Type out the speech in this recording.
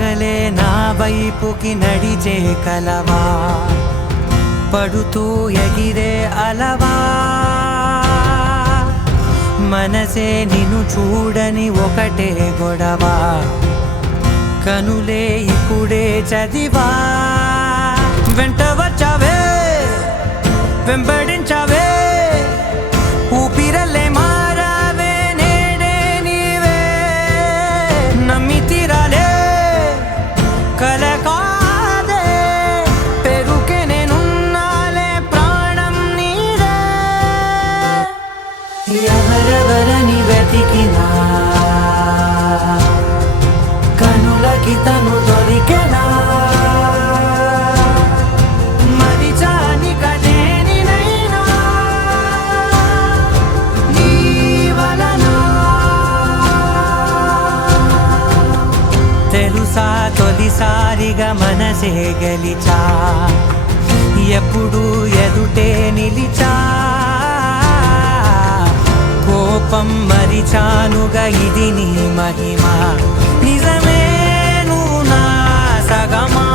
పగలే నా వైపుకి నడిచే కలవా, పడుతూ ఎగిరే అలవా, మనసే నిన్ను చూడని ఒకటే గొడవ, కనులే ఇప్పుడే చదివా. వెంట వచ్చావే వెంబడించావే, ఊపిరల్లే మారావే నేడే నీవే, నమ్మి తీరాలే కల కాదే, పెరుకే నేనున్నాలే ప్రాణం నీదే. ఎవరెవరని వెతికినా కనులకి తను దొరికెనా, మరిచాని కదేనినైనా నీ వలన. తెలుసా తొలిసారిగా మనసే గెలిచా, ఎప్పుడు ఎదుటే నిలిచా, కోపం మరిచానుగా ఇది నీ మహిమ, నిజమే నువ్వు నా సగమా.